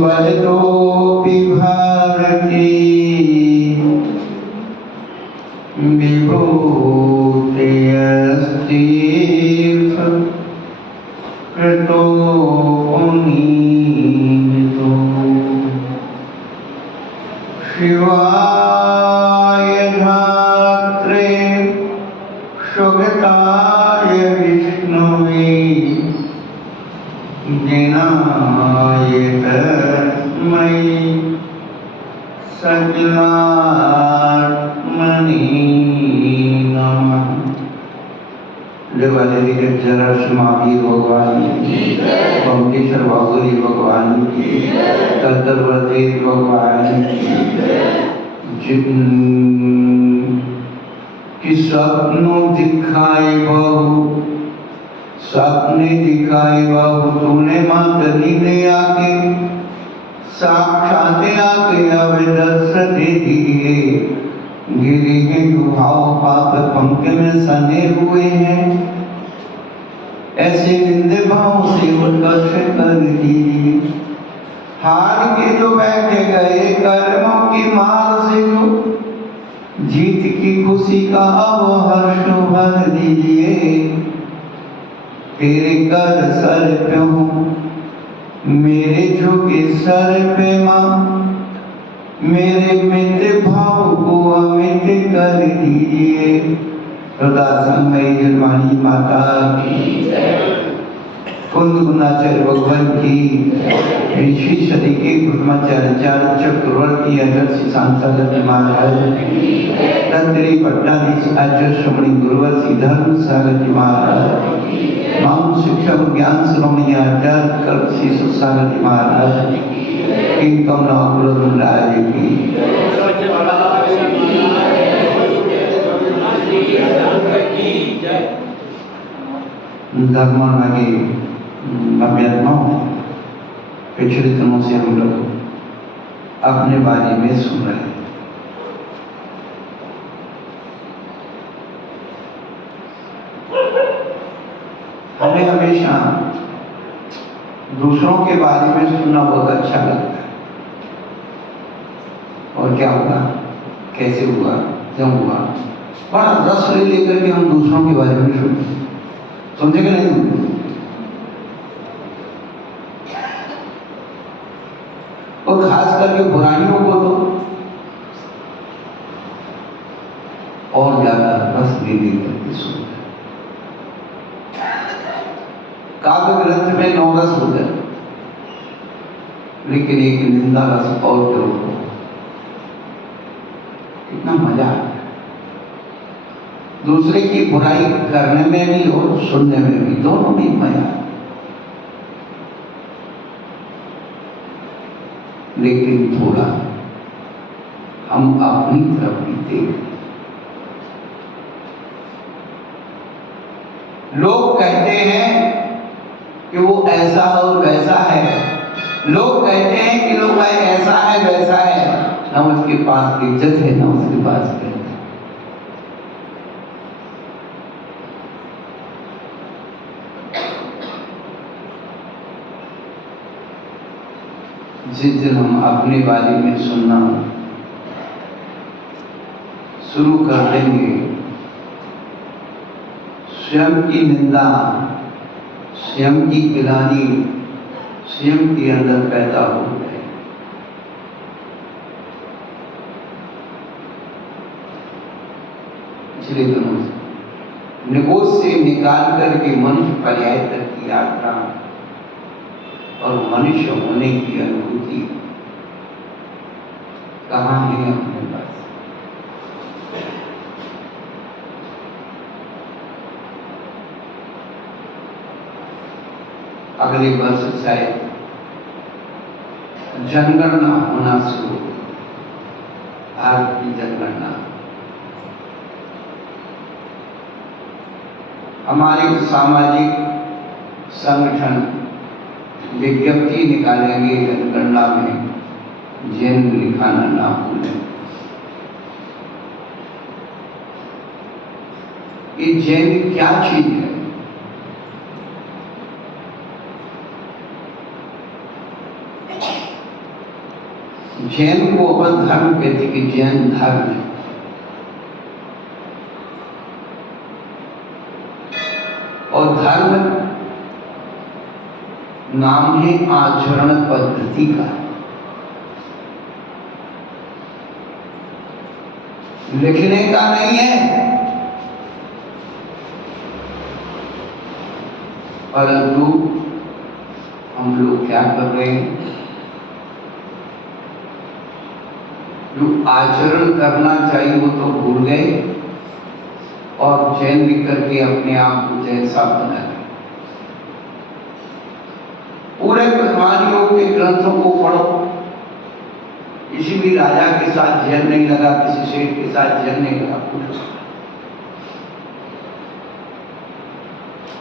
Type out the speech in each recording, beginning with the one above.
वजतोऽपि भारती विभूतिरस्ति कृतो पुनीतो शिवाय धात्रे सुगताय विष्णुवे जिनाय तस्मै सज्जनात्मने नमः। देवालय के जराश्री महावीर भगवान की, बमकेश्वर बाहुबली भगवान की, तत्तरवर्ती भगवान की, कि स्वप्नों दिखाए बहु, सपने दिखाए बहु, तूने मात नींदे आके साक्षात आके अब दर्श दे दिए। गिरे हैं दुहाओ पाप पंख में सने हुए हैं, ऐसे निंदे भाव से उत्कर्ष कर दीजिए। हार के जो बैठ गए कर्मों की मार से जो, जीत की खुशी का अब हर्ष भर दीजिए। तेरे कर सर पे हूँ, मेरे झुके सर पे माँ, मेरे मित्र भाव को अमित कर दीजिए। संगई जन्मानी माता की, कुंद गुणाचार्य भगवान की, ऋषि सदी के ब्रह्मचार्य चक्रवर्ती आदर्श सांसद महाराज, तंत्री पट्टाधीश आचार्य श्रमणी गुरुवसी धर्म सागर महाराज, माम शिक्षक ज्ञान श्रमणी आचार्य कर शिशु सागर महाराज, इनकम नवग्रह की धर्म आगे अभ्यात्माओं पिछले दिनों से हम लोग अपने बारे में सुन रहे हैं। हमें हमेशा दूसरों के बारे में सुनना बहुत अच्छा लगता है। और क्या हुआ, कैसे हुआ, क्यों हुआ, बड़ा रस ले लेकर के हम दूसरों के बारे में सुनते, समझे कि नहीं? और खास करके बुराइयों को तो और ज्यादा रस ले लेकर सुनते। काव्य ग्रंथ में 9 रस होते हैं, लेकिन एक निंदा रस और जरूर हो, कितना मजा आता है। दूसरे की बुराई करने में भी और सुनने में भी, दोनों में मजा है। लेकिन थोड़ा हम अपनी तरफ भी देखें। लोग कहते हैं कि वो ऐसा और वैसा है, लोग कहते हैं कि लोग ऐसा है वैसा है, ना उसके पास इज्जत है ना उसके पास है। जिस दिन हम अपने बारे में सुनना शुरू कर देंगे, स्वयं की निंदा, स्वयं की गिलानी स्वयं के अंदर पैदा हो गए। पिछले दिनों से निगोज से निकाल करके मनुष्य पर्याय तक की यात्रा और मनुष्य होने की अनुभूति कहाँ है अपने पास? अगले वर्ष शायद जनगणना होना शुरू, भारत की जनगणना। हमारे सामाजिक संगठन विज्ञप्ति निकालेंगे जनगणना में जैन लिखाना ना भूलें। ये जैन क्या चीज है? जैन को अपन धर्म कहते कि जैन धर्म है। और धर्म नाम है आचरण पद्धति का, लिखने का नहीं है। परंतु हम लोग क्या कर रहे हैं, जो आचरण करना चाहिए वो तो भूल गए और जैन लिख करके अपने आप को जैसा बना रहे। पूरे भगवान योग के ग्रंथों को पढ़ो, किसी भी राजा के साथ जैन नहीं लगा, किसी सेठ के साथ जैन नहीं लगा। पूछो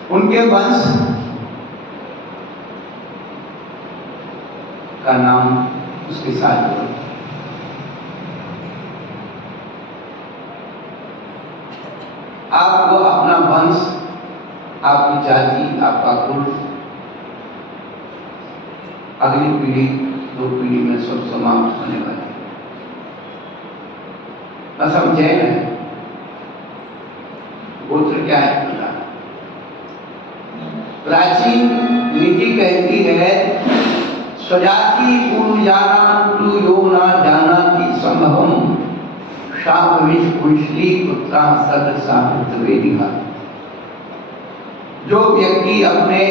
उनके वंश का नाम उसके साथ जोड़ो। आपको अपना वंश, आपकी जाति, आपका कुल अगली पीढ़ी 2 पीढ़ी में सब समाप्त होने वाले हैं। बस हम जैन हैं। गोत्र क्या है पता? प्राचीन नीति कहती है स्वजाति पूर्वजानां यो न जानाति संभवम् शापविश कुंडली पुत्रा सदृशा वेदिका। जो व्यक्ति अपने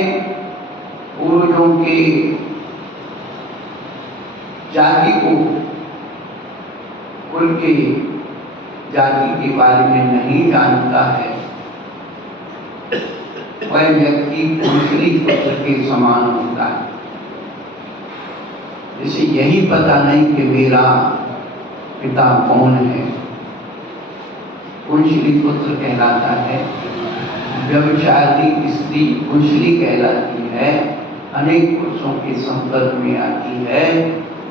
पूर्वजों के जाति को, कुल के जाति के बारे में नहीं जानता है, वह व्यक्ति कुंडली पुत्र के समान होता है। जिसे यही पता नहीं कि मेरा पिता कौन है, कुंडली पुत्र कहलाता है। व्यभिचारी स्त्री कुंडली कहलाती है, अनेक पुरुषों के संपर्क में आती है,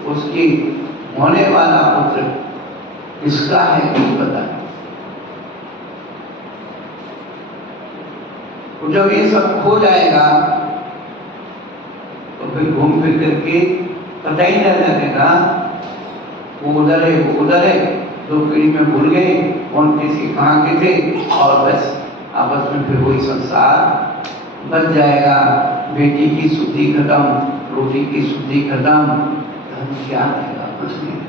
उसके होने वाला पुत्र किसका है नहीं पता। तो जब ये सब खो जाएगा तो फिर घूम फिर करके पता ही नहीं लगेगा वो उधर है, वो उधर है। 2 पीढ़ी में भूल गए कौन किसी कहाँ के थे, और बस आपस में फिर वही संसार बच जाएगा। बेटी की शुद्धि खत्म, रोटी की शुद्धि खत्म, धर्म क्या रहेगा? कुछ नहीं।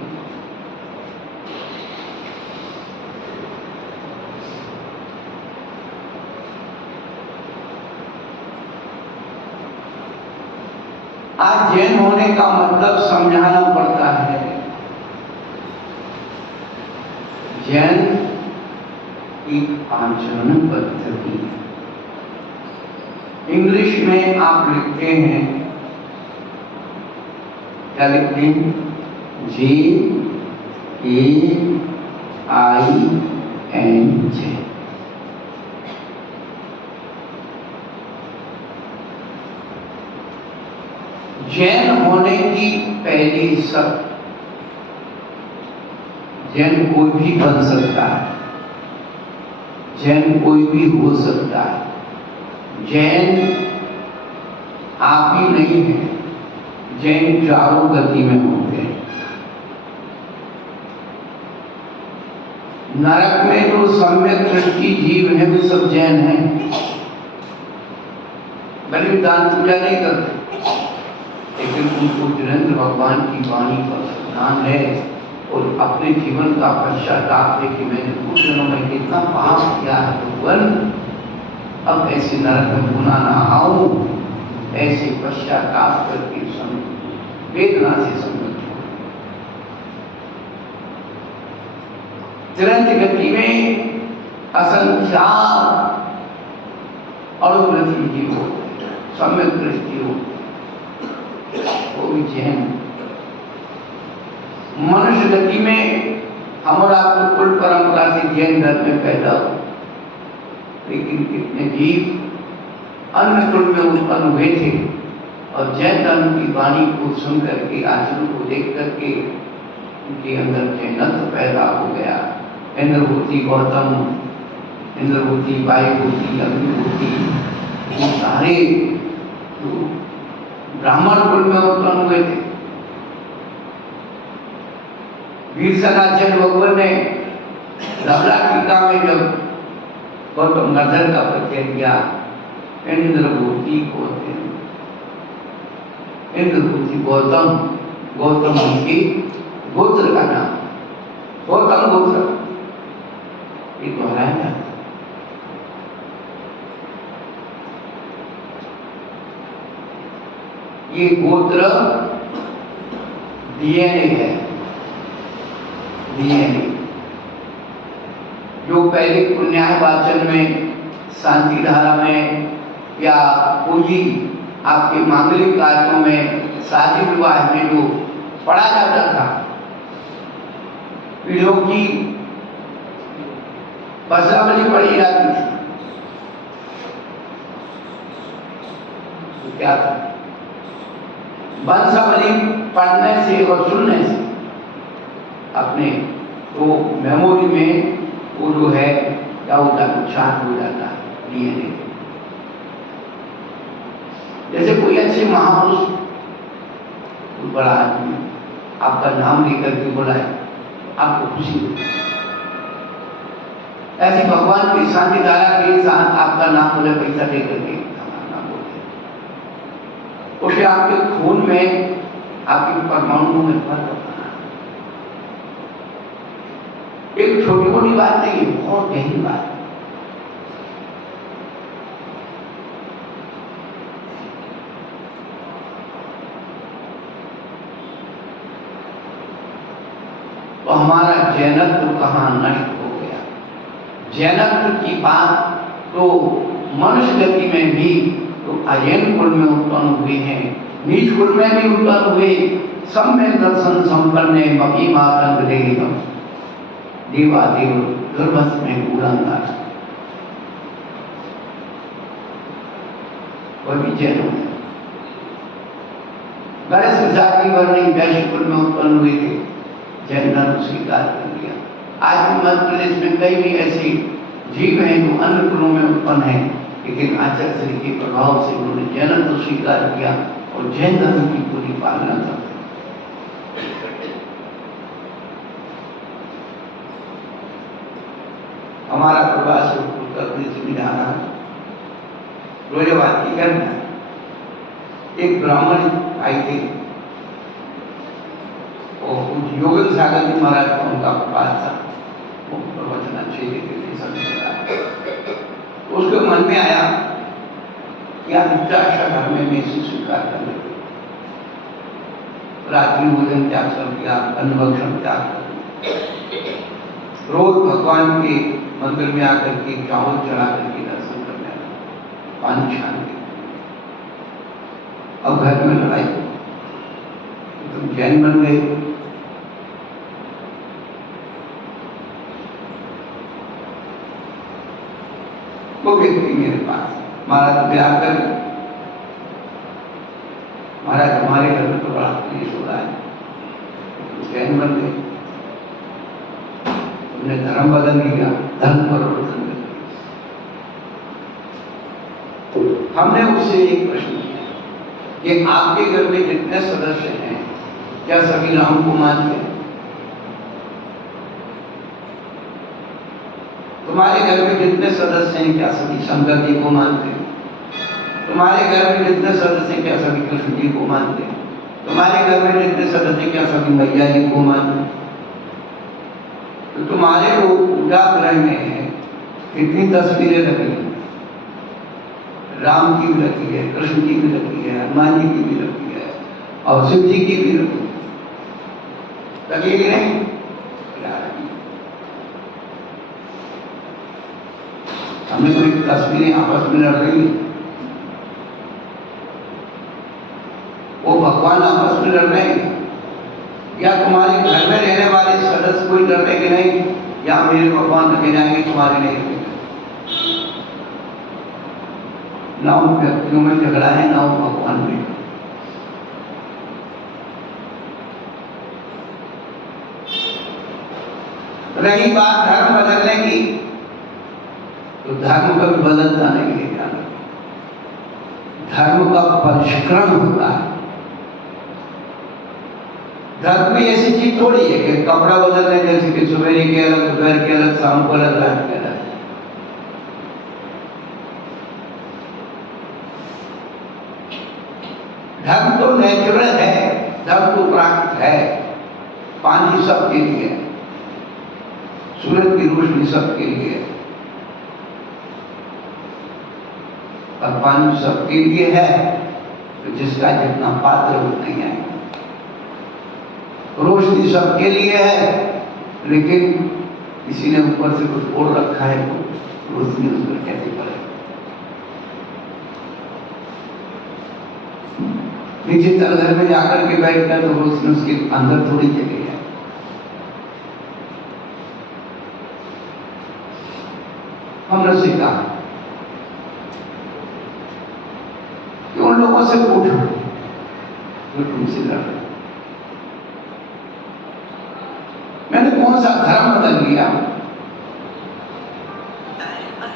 आज जैन होने का मतलब समझाना पड़ता है। जैन एक आचरण पद्धति। इंग्लिश में आप लिखते हैं, क्या लिखते हैं? JAIN J। जैन होने की पहली शर्त, जैन कोई भी बन सकता है, जैन कोई भी हो सकता है। जैन आप ही नहीं है, जैन चारों गति में होते हैं। नरक में जो सम्यक दृष्टि जीव है वो सब जैन हैं। बलि दान पूजा नहीं करते, लेकिन उनको धीरेन्द्र भगवान की वाणी पर ध्यान है और अपने जीवन का पश्चाताप है कि मैंने कुछ दिनों में कितना पाप किया है, भगवान अब ऐसे नरक में पुनः ना आऊं, ऐसे पश्चाताप करके वेदना से संबंध तुरंत गति में असंख्यात और वृद्धि जीव हो, सम्यक दृष्टि हो, वो भी जैन। मनुष्य गति में हमारा तो कुल परंपरा से जैन धर्म में पैदा हो, लेकिन कितने जीव अन्य कुल में उत्पन्न हुए थे और जैन धर्म की वाणी को सुन करके, आचरण को देख करके उनके अंदर जैनत्व पैदा हो गया। इंद्रभूति गौतम, इंद्रभूति वायुभूति, अग्निभूति, ये सारे ब्राह्मण कुल में उत्पन्न हुए थे। वीर सनाचन भगवान ने धवला टीका में जब गौतम गर्दन का परिचय किया, इंद्रभूति गौतम, इंद्रभूति गौतम, गौतम उनकी गोत्र का नाम, गौतम गोत्र ये दोहराया जाता। ये गोत्र डीएनए है, डीएनए जो पहले पुण्याय वाचन में, शांति धारा में या कोई आपके मांगलिक कार्यों में, शादी विवाह में जो पढ़ा जाता था, पीढ़ियों की वंशावली पढ़ी जाती थी, तो क्या था? वंशावली पढ़ने से और सुनने से अपने तो मेमोरी में वो जो है क्या होता है, नुकसान हो जाता है डीएनए। जैसे कोई अच्छे महापुरुष, कोई बड़ा आदमी आपका नाम लेकर के बुलाए, आपको खुशी होती है। ऐसी भगवान की शांति धारा के साथ आपका नाम बोले, पैसा लेकर के नाम बोले, उसे आपके खून में, आपके परमाणु में फर्क होता है। एक छोटी मोटी बात नहीं है, बहुत गहरी बात है। तो हमारा जैनत्व कहाँ नष्ट हो गया। जैनत्व की बात तो मनुष्य गति में भी तो अजैन कुल में उत्पन्न हुए हैं, नीच कुल में भी उत्पन्न हुए। सम्यक दर्शन संपन्न मकी मातंग देव देवादेव गर्भस्थ में उड़ंगा वही जैन हो। गणेश जाति वर्णी वैश्य कुल में उत्पन्न हुए थे, जैन धर्म स्वीकार कर लिया। आज भी मध्य प्रदेश में कई भी ऐसे जीव हैं जो अन्य कुलों में उत्पन्न हैं, लेकिन आचार्य श्री के प्रभाव से उन्होंने जैन धर्म स्वीकार किया और जैन धर्म की पूरी पालना करते। हमारा प्रवास उत्तर प्रदेश में जा रहा है, रोजाबाद की करना। एक ब्राह्मण आए थे और योगेंद्र सागर जी महाराज का उनका प्रवास था, वो प्रवचन अच्छे देते थे, सब उसके मन में आया कि आप इतना अच्छा धर्म में इसे स्वीकार कर लेते, रात्रि भोजन त्याग कर दिया, अन्न भक्षण त्याग कर दिया, रोज भगवान के मंदिर में आकर के चावल चढ़ा करके दर्शन करने, पानी छान के। अब घर में लड़ाई, तुम जैन बन गए। वो व्यक्ति मेरे पास, महाराज ब्याह कर, महाराज हमारे घर में तो बड़ा क्लेश हो रहा है, तो जैन बन गए, तुमने धर्म बदल दिया, धर्म परिवर्तन कर दिया। हमने उससे एक प्रश्न किया कि आपके घर में जितने सदस्य हैं, क्या सभी राम को मानते हैं? तुम्हारे घर में जितने सदस्य हैं, क्या सभी शंकर जी को मानते हैं? तुम्हारे घर में जितने सदस्य हैं, क्या सभी कृष्ण जी को मानते हैं? तुम्हारे घर में जितने सदस्य हैं, क्या सभी मैया जी को मानते हैं? तो तुम्हारे लोग पूजा गृह में कितनी तस्वीरें रखी हैं? राम की भी रखी है, कृष्ण की भी रखी है, हनुमान जी की भी रखी है और शिव जी की भी रखी है, रखी कि नहीं? हमें कोई तस्वीरें आपस में लड़ रही है, वो भगवान आपस में लड़ रहे हैं, या तुम्हारे घर में रहने वाले सदस्य कोई लड़ रहे कि नहीं, या मेरे भगवान रखे जाएंगे तुम्हारे नहीं रखे? ना उन व्यक्तियों में झगड़ा है, ना उन भगवान में। रही बात धर्म बदलने की, तो धर्म कभी बदलता नहीं है, जाना धर्म का परिष्करण होता है। धर्म भी ऐसी चीज थोड़ी है कि कपड़ा बदल रहे, जैसे कि सवेरे के अलग, दोपहर के अलग, शाम को अलग, रात के अलग। धर्म तो नेचुरल है, धर्म तो प्राकृत है। पानी सबके लिए, सूरज की रोशनी सबके लिए, और पानी सबके लिए है तो जिसका जितना पात्र उतना ही है। रोशनी सबके लिए है, लेकिन किसी ने ऊपर से कुछ और रखा है तो रोशनी उस पर कैसे पड़े। नीचे तलघर में जाकर के बैठकर तो रोशनी उसके अंदर थोड़ी चली है। हमने सीखा कि उन लोगों से पूछो जो तुमसे लड़ रहे। मैंने कौन सा धर्म बदल लिया?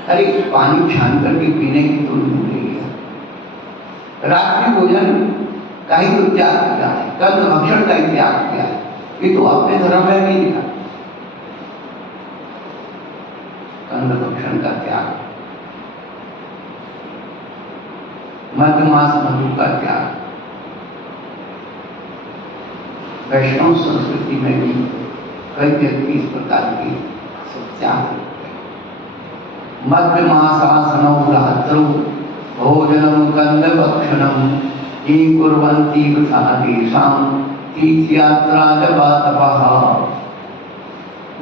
अरे पानी छान करके पीने की तो नहीं रही है। रात्रि भोजन का ही तो त्याग किया है, कंद भक्षण का ही त्याग किया है। ये तो अपने धर्म में नहीं लिखा, कंद भक्षण का त्याग, मध्यमास मधु का त्याग। वैष्णव संस्कृति में भी कई व्यक्ति इस प्रकार की त्याग। मध्यमासासनौ रात्रौ भोजनं कंद भक्षणं ये कुर्वन्ति वृथादेशां तीर्थयात्रा जपातपः।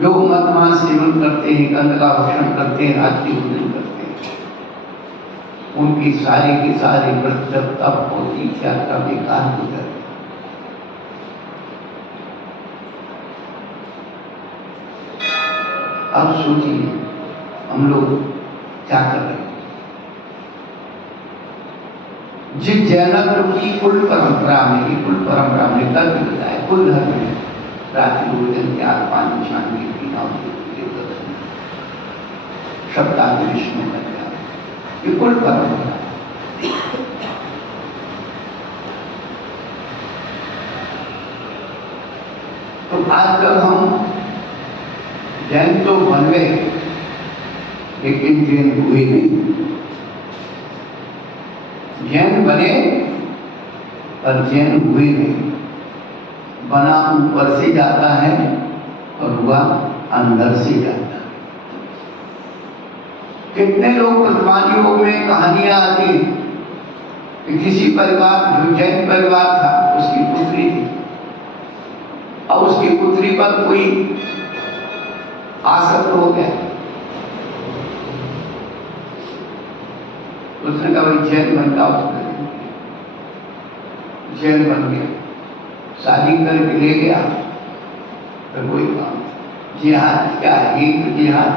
जो मध्यमास सेवन करते हैं, कंद का भक्षण करते हैं, रात्रि भोजन करते हैं, उनकी सारी की सारी व्रत जब तप और तीर्थयात्रा बेकार हो जाती है। अब सोचिए हम लोग क्या कर रहे हैं। जिस जैनत्व की कुल परंपरा में, कुल परंपरा में तर्क बताया, कुल धर्म में रात्रि भोजन त्याग, पानी छान के पीना, शब्दादि विष्णु का त्याग, ये कुल परंपरा। तो आजकल हम जैन तो बन गए लेकिन जैन हुए नहीं। जैन बने पर जैन हुए नहीं। बना ऊपर से जाता है और हुआ अंदर से जाता है। कितने लोग वर्तमान युग में कहानियां आती हैं कि किसी परिवार, जो जैन परिवार था, उसकी पुत्री थी और उसकी पुत्री पर कोई आसक्त हो गया। उसने कहा भाई जैन बन जाओ, जैन बन गया, शादी करके ले गया तो कोई काम। जिहाद क्या है? ये तो जिहाद।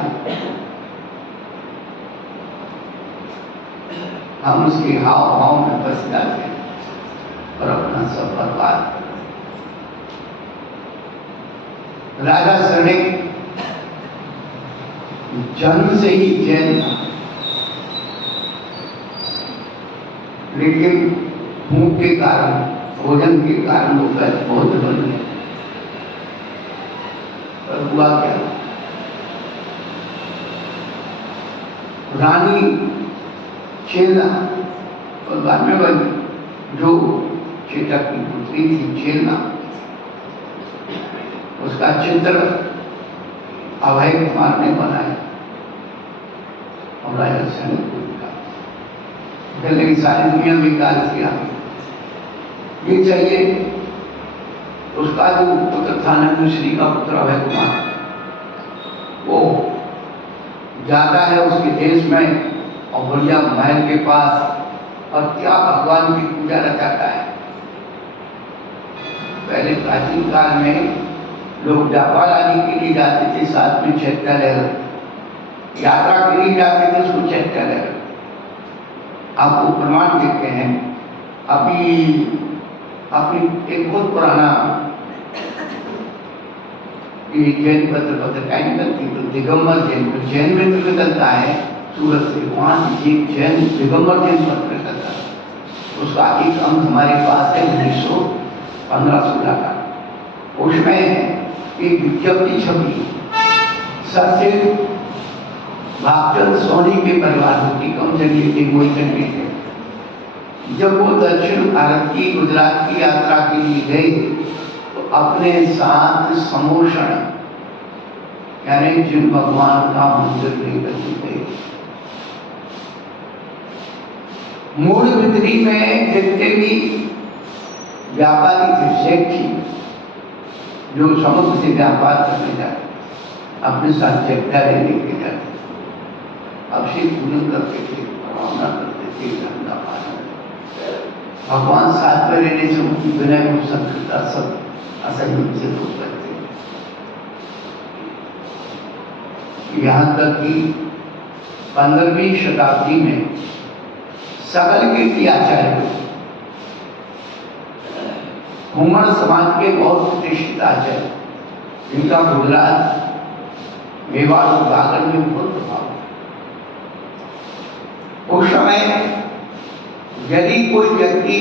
हम उसके हाव भाव में फंस जाते हैं और अपना सब बर्बाद कर। राजा शरणिक जन्म से ही जैन था, लेकिन भूख के कारण, भोजन के कारण वो बहुत बन गए। पर हुआ क्या? रानी चेला और बाद में बनी, जो चेतक की पुत्री थी चेला, उसका चित्र अभय कुमार ने बनाया और राजा शरणिक को कहने की सारी दुनिया विकास किया। ये चाहिए। उसका जो पुत्र था नंदश्री का पुत्र अभय कुमार, वो जाता है उसके देश में और बढ़िया महल के पास और क्या भगवान की पूजा रचाता है। पहले प्राचीन काल में लोग जापा लाने के लिए जाते थे, साथ में चैत्य यात्रा के लिए जाते थे, उसको चैत्य। आपको प्रमाण देते हैं। अभी अपनी एक बहुत पुराना जैन पत्रिका निकलती, तो दिगंबर जैन, तो जैन में तो निकलता है सूरत से, वहाँ एक जैन दिगंबर जैन पत्रिका था। उसका एक अंक हमारे पास है 1915-16 का। उसमें एक विज्ञप्ति छपी, सर भागचंद सोनी के परिवार की कमजोरी के कोई करने थे। जब वो दक्षिण भारत की गुजरात की यात्रा के लिए गए तो अपने साथ समोषण यानी जिन भगवान का मंदिर लेकर गए। मूल बिदरी में जितने भी व्यापारी थे, शेख थी, जो समुद्र से व्यापार करने जाते, अपने साथ चट्टा लेने के जाते, अब से पूजन करते थे, भावना करते थे, गंगा पानी। भगवान साथ में रहने से उनकी विनय को संस्कृता सब असंयम से दूर करते हैं। यहाँ तक कि 15वीं शताब्दी में सकल कीर्ति आचार्य घूमर समाज के बहुत प्रतिष्ठित आचार्य, जिनका गुजरात मेवाड़ और बागड़ में बहुत प्रभाव। उस समय यदि कोई व्यक्ति,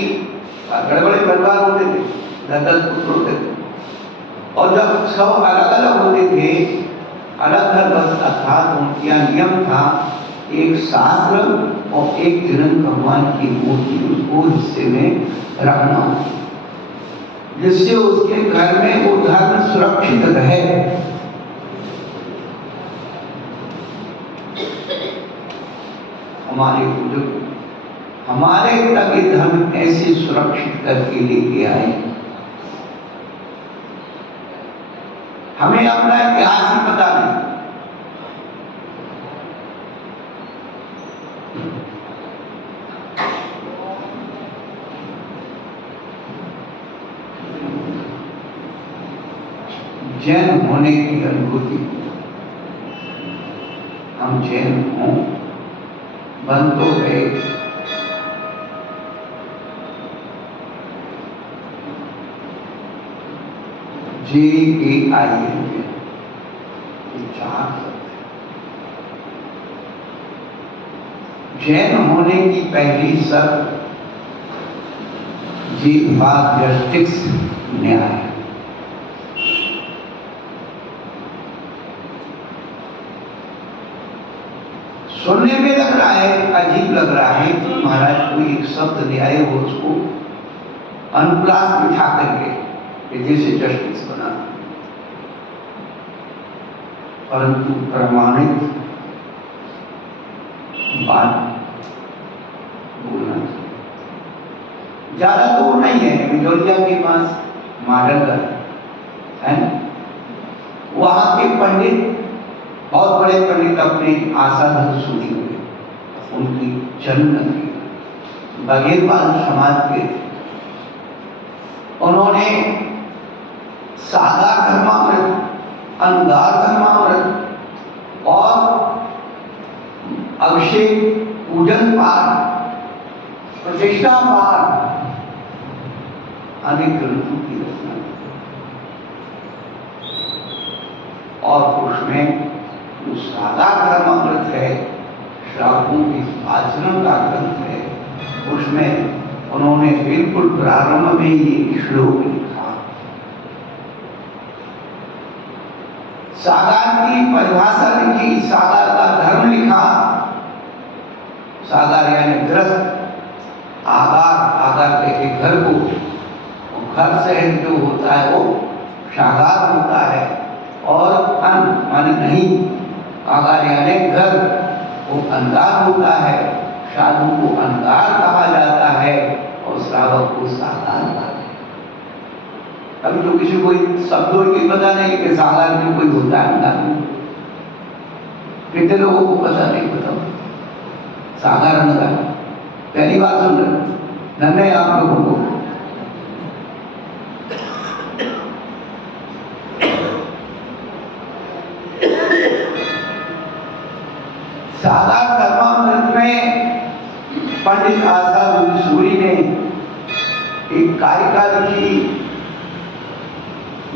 बड़े बड़े परिवार होते थे, 10 पुत्र होते थे, और जब सब अलग अलग होते थे, अलग अलग बसता था, तो उनका नियम था एक शास्त्र और एक जनन भगवान की मूर्ति उसको हिस्से में रखना, जिससे उसके घर में वो धर्म सुरक्षित रहे। हमारे बुजुर्ग हमारे तक ये धर्म ऐसे सुरक्षित करके लेके आए। हमें अपना इतिहास ही पता नहीं। जैन होने की अनुभूति, हम जैन हों बन तो गए, जैन होने की पहली शर्त जस्टिस न्याय। सुनने में लग रहा है, अजीब लग रहा है कि महाराज कोई एक शब्द ले आए हो उसको अनुप्रास बिठा करके जैसे जस्टिस बना, परंतु प्रमाणित बात बोलना चाहिए। ज्यादा दूर नहीं है, विजोलिया के पास मॉडल है ना, वहां के पंडित, बहुत बड़े पंडित अपने आशाधर सुनी हुए, उनकी जन्म नगरी बघेलपाल समाज के थे। उन्होंने सादा धर्मामृत, अंगार धर्मामृत और अभिषेक, पूजन पाठ, प्रतिष्ठा पाठ अनेक ग्रंथों की रचना की और उसमें जो सादा धर्मामृत है, श्रावकों के आचरण का ग्रंथ है, उसमें उन्होंने बिल्कुल प्रारंभ में ये श्लोक लिखा। सागार की परिभाषा लिखी, सागार का धर्म लिखा। सागार यानी ग्रस्त, आगार, आगार कहते घर को, घर से जो होता है वो सागार होता है, और अन्न माने नहीं, आगार यानी घर, वो अंगार होता है। साधु को अंगार कहा जाता है और श्रावक को सागार कहा जाता है। अभी तो किसी को शब्दों की पता नहीं कि सागार में कोई होता है, अंगार में कितने लोगों को पता नहीं, बताओ सागार अंगार पहली बात सुन रहे नन्हे आप लोगों को। सागार धर्मामृत में पंडित आशा सूरी ने एक कारिका लिखी,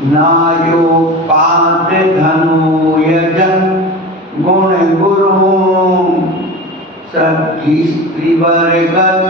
नायो पात धनु यजन गुण गुरु सखी स्त्रीवर गत